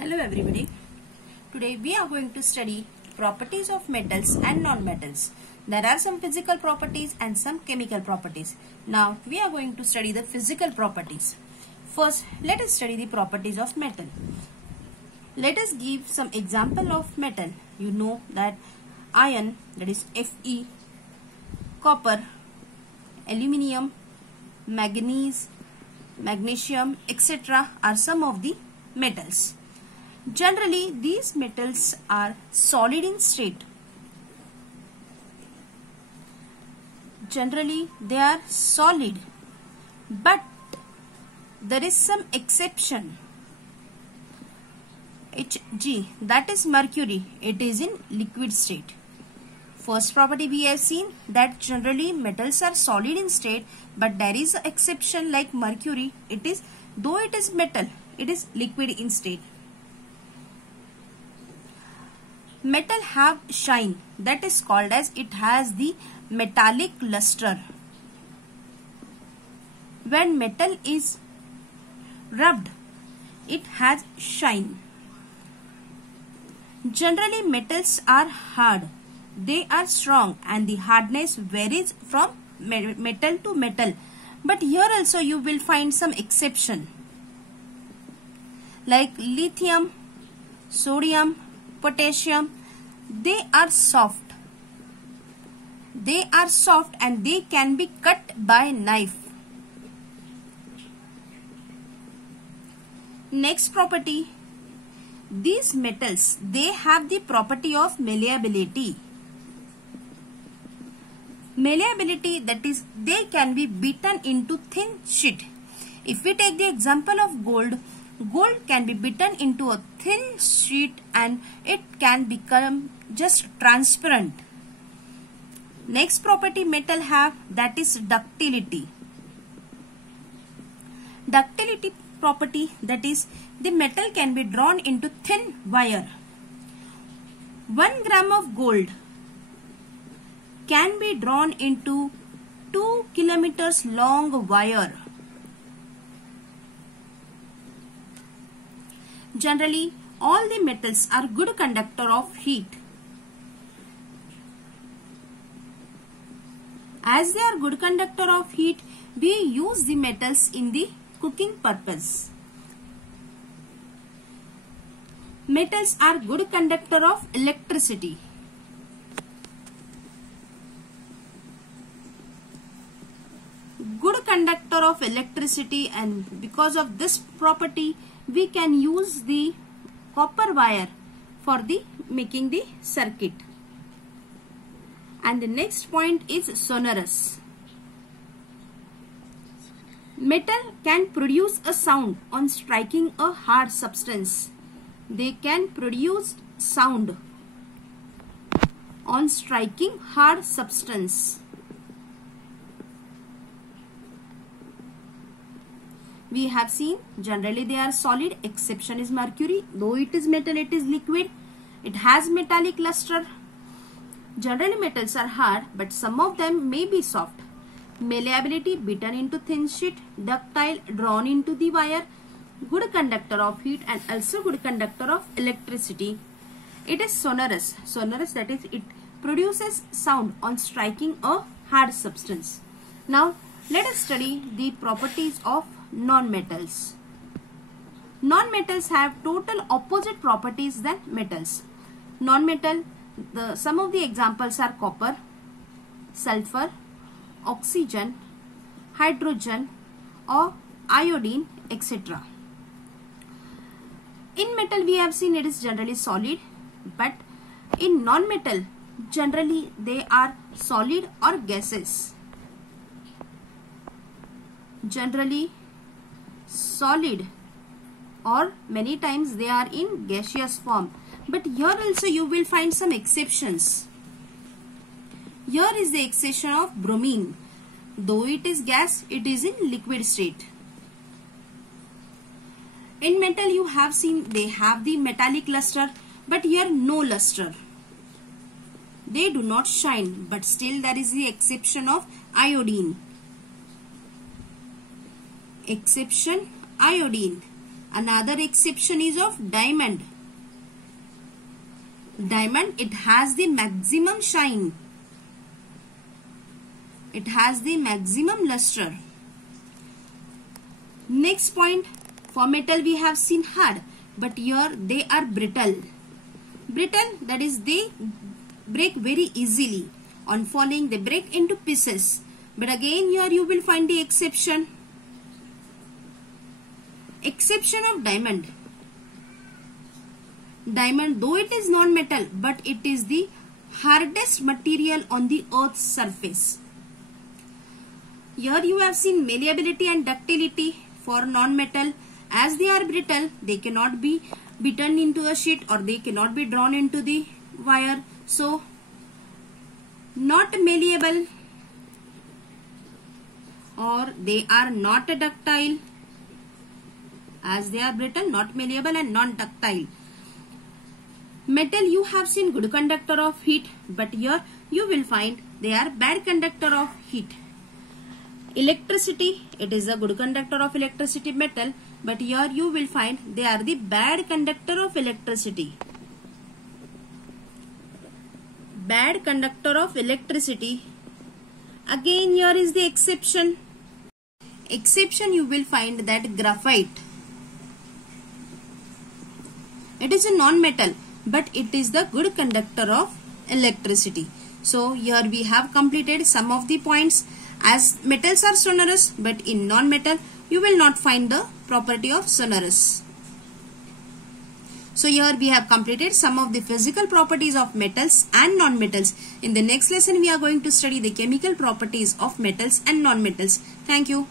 Hello everybody. Today we are going to study properties of metals and non-metals. There are some physical properties and some chemical properties. Now we are going to study the physical properties. First, let us study the properties of metal. Let us give some example of metal. You know that iron, that is Fe, copper, aluminium, manganese, magnesium, etc. are some of the metals. Generally, these metals are solid in state. Generally, they are solid, but there is some exception. Hg, that is mercury, it is in liquid state. First property we have seen that generally metals are solid in state, but there is an exception like mercury. It is, though it is metal, it is liquid in state. Metal have shine, that is called as it has the metallic luster. When metal is rubbed, it has shine. Generally metals are hard, they are strong and the hardness varies from metal to metal. But here also you will find some exception like lithium, sodium, potassium. They are soft. They are soft and they can be cut by knife. Next property, these metals, they have the property of malleability. Malleability, that is, they can be beaten into thin sheet. If we take the example of gold, gold can be beaten into a thin sheet and it can become just transparent. Next property metal have, that is ductility. Ductility property, that is, the metal can be drawn into thin wire. 1 gram of gold can be drawn into 2 kilometers long wire. Generally, all the metals are good conductor of heat. As they are good conductor of heat, we use the metals in the cooking purpose. Metals are good conductor of electricity. Good conductor of electricity, and because of this property we can use the copper wire for the making the circuit. And the next point is sonorous. Metal can produce a sound on striking a hard substance. They can produce sound on striking hard substance. We have seen generally they are solid, exception is mercury. Though it is metal, it is liquid. It has metallic luster. Generally metals are hard, but some of them may be soft. Malleability, beaten into thin sheet. Ductile, drawn into the wire. Good conductor of heat and also good conductor of electricity. It is sonorous. Sonorous, that is, it produces sound on striking a hard substance. Now let us study the properties of non-metals. Non-metals have total opposite properties than metals. Non-metal, some of the examples are copper, sulfur, oxygen, hydrogen or iodine, etc. In metal we have seen it is generally solid, but in non-metal generally they are solid or gases. Generally solid, or many times they are in gaseous form. But here also you will find some exceptions. Here is the exception of bromine. Though it is gas, it is in liquid state. In metal you have seen they have the metallic luster, but here no luster. They do not shine, but still there is the exception of iodine. Exception iodine. Another exception is of diamond. Diamond, it has the maximum shine. It has the maximum luster. Next point, for metal we have seen hard, but here they are brittle. Brittle, that is they break very easily. On falling, they break into pieces. But again here you will find the exception. Exception of diamond. Diamond, though it is non-metal, but it is the hardest material on the earth's surface. Here you have seen malleability and ductility for non-metal. As they are brittle, they cannot be beaten into a sheet or they cannot be drawn into the wire. So, not malleable, or they are not ductile. As they are brittle, not malleable and non-ductile. Metal, you have seen good conductor of heat, but here you will find they are bad conductor of heat. Electricity, it is a good conductor of electricity metal, but here you will find they are the bad conductor of electricity. Bad conductor of electricity. Again here is the exception. Exception, you will find that graphite. It is a non-metal, but it is the good conductor of electricity. So here we have completed some of the points. As metals are sonorous, but in non-metal you will not find the property of sonorous. So here we have completed some of the physical properties of metals and non-metals. In the next lesson we are going to study the chemical properties of metals and non-metals. Thank you.